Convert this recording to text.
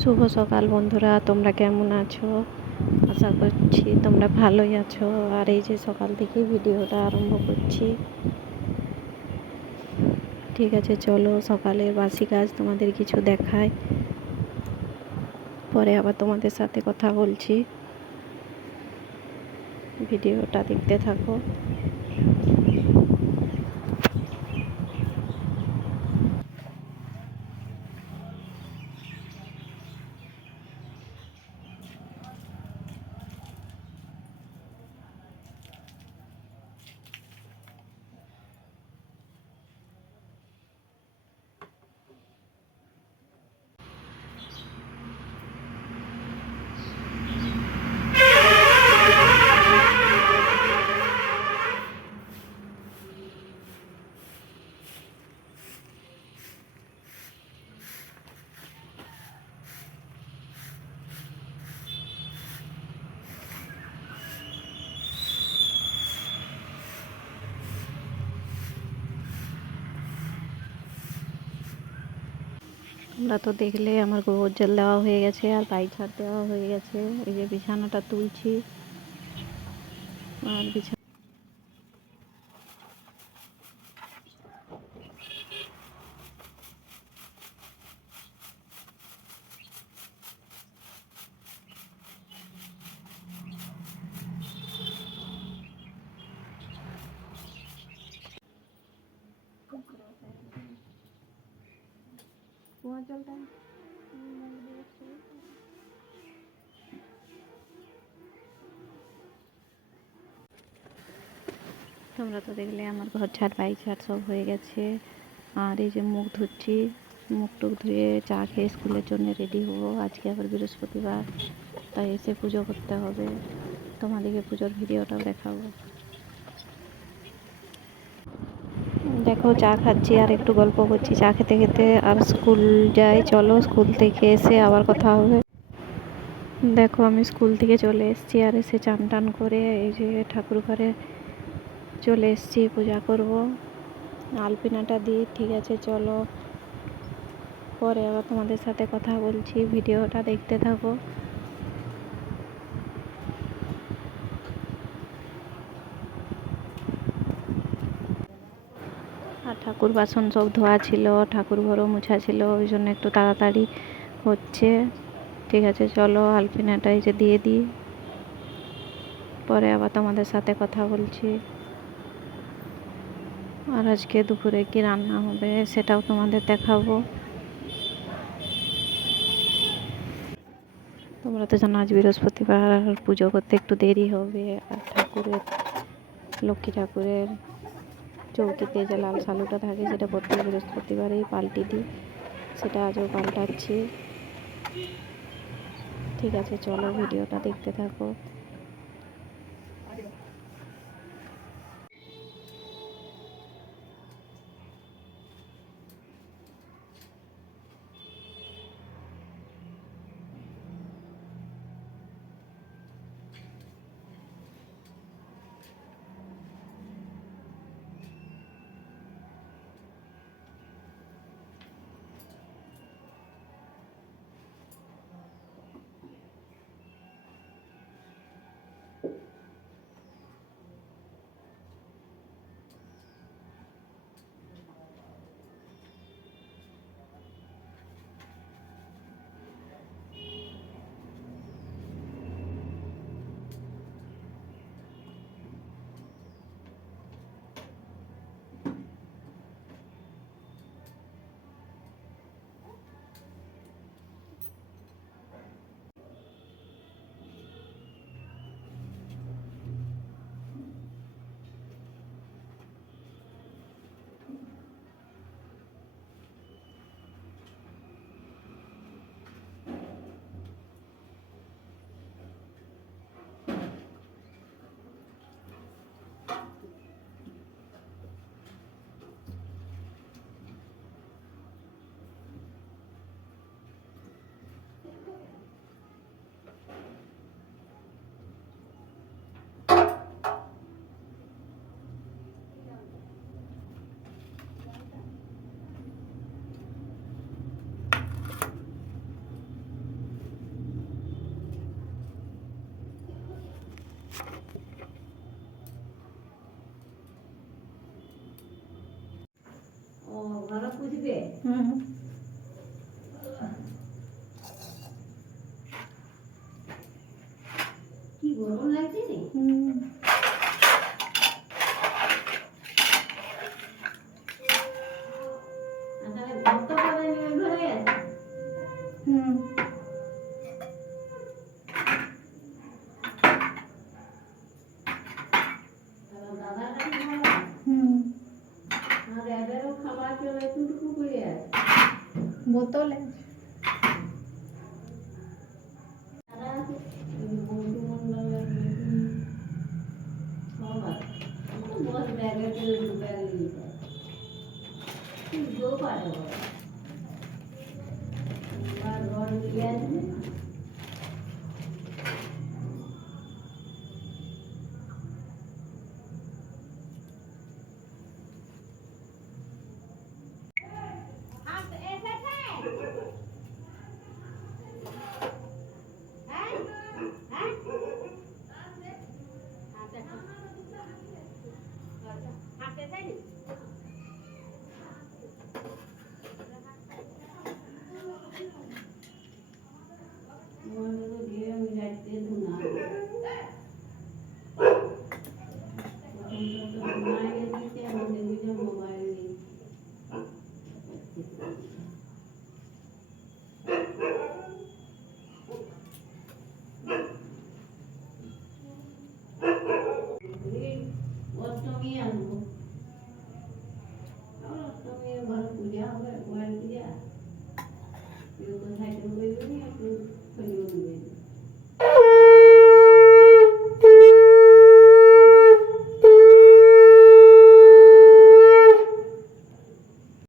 শুভ সকাল বন্ধুরা, তোমরা কেমন আছো? আশা করছি তোমরা ভালোই আছো। আর এই যে সকাল থেকে ভিডিওটা আরম্ভ করছি। ঠিক আছে, চলো সকালের বাসি কাজ তোমাদের কিছু দেখায়, পরে আবার তোমাদের সাথে কথা বলছি। ভিডিওটা দেখতে থাকো। তোমরা তো দেখলে আমার গোবর জল দেওয়া হয়ে গেছে আর পাই ছাড় দেওয়া হয়ে গেছে। এই যে বিছানাটা তুলছি আর কুয়ার জলটা তোমরা তো দেখলে আমার ঘর ঝাড় বাই ঝাড় সব হয়ে গেছে। আর এই যে মুখ ধুচ্ছি, মুখ টুক ধুয়ে চা খেয়ে স্কুলের জন্য রেডি হবো। আজকে আবার বৃহস্পতিবার, তাই এসে পুজো করতে হবে। তোমাদেরকে পুজোর ভিডিওটাও দেখাবো। দেখো চা খাচ্ছি আর একটু গল্প করছি চা খেতে খেতে। আর স্কুল যাই, চলো স্কুল থেকে এসে আবার কথা হবে। দেখো আমি স্কুল থেকে চলে এসেছি আর এসে চান টান করে এই যে ঠাকুর ঘরে চলে এসেছি, পূজা করব। আলপিনাটা দিই। ঠিক আছে, চলো পরে আবার তোমাদের সাথে কথা বলছি। ভিডিওটা দেখতে থাকো। আর ঠাকুর বাসন সব ধোয়া ছিল, ঠাকুর ঘরও মোছা ছিল, ওই জন্য একটু তাড়াতাড়ি হচ্ছে। ঠিক আছে, চলো আলপিনাটা এই যে দিয়ে দিই, পরে আবার তোমাদের সাথে কথা বলছি। আর আজকে দুপুরে কি রান্না হবে সেটাও তোমাদের দেখাবো। তোমরা তো জানো আজ বৃহস্পতিবার, আর পুজো করতে একটু দেরি হবে। আর ঠাকুরের, লক্ষ্মী ঠাকুরের চৌকিতে যে লাল সালুটা থাকে সেটা প্রত্যেক বৃহস্পতিবারেই পাল্টি দিই, সেটা আজও পাল্টাচ্ছি। ঠিক আছে, চলো ভিডিওটা দেখতে থাকো। হুম কি গরম লাগছে রে। হুম তাহলে গর্ত করে নিয়ে ঘরে আছে। হুম দাদার কাছে খাবার হুম আর এদেরও খাবার চলে এতটুকু করে আছে। বোতলে